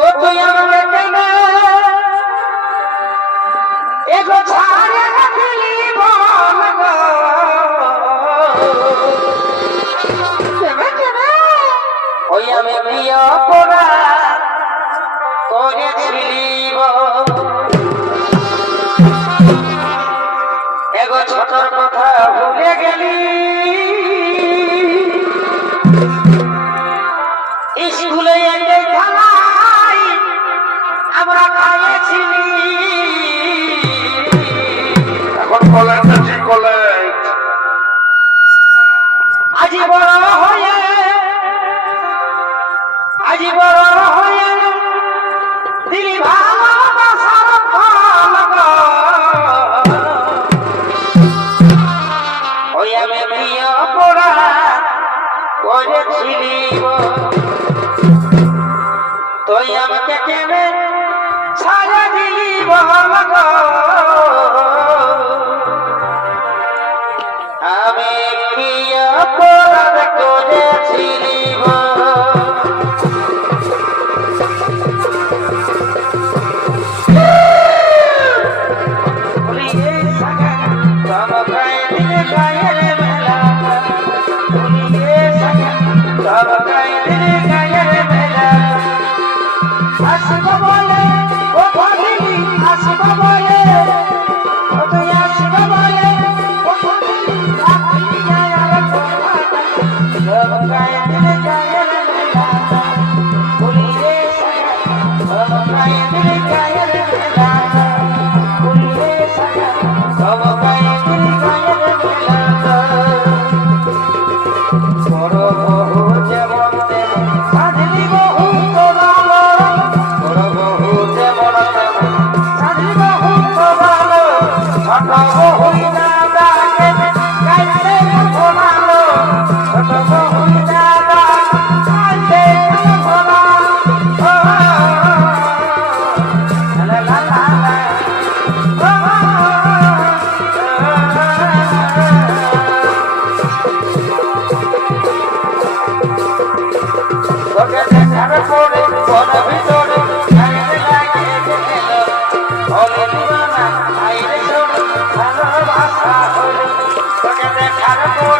ও তুই আমাকে কেন এগো ছাড়ে রাখলি বল গো। ওই আমি প্রিয় পোড়া করেছিলি এগো ছোটর কথা ভুলে গেলি। কলেজ আছি কলেজ আজি বড় হয়ে, আজি বড় হয়ে দিলি ভালোবাসার ফলক ওই আমি প্রিয় পোড়া করেছিলি তুই আমাকে কেমন সারা দিলি ভালো আসব বলে ভালোবাসা হলে তোকে দেখার পর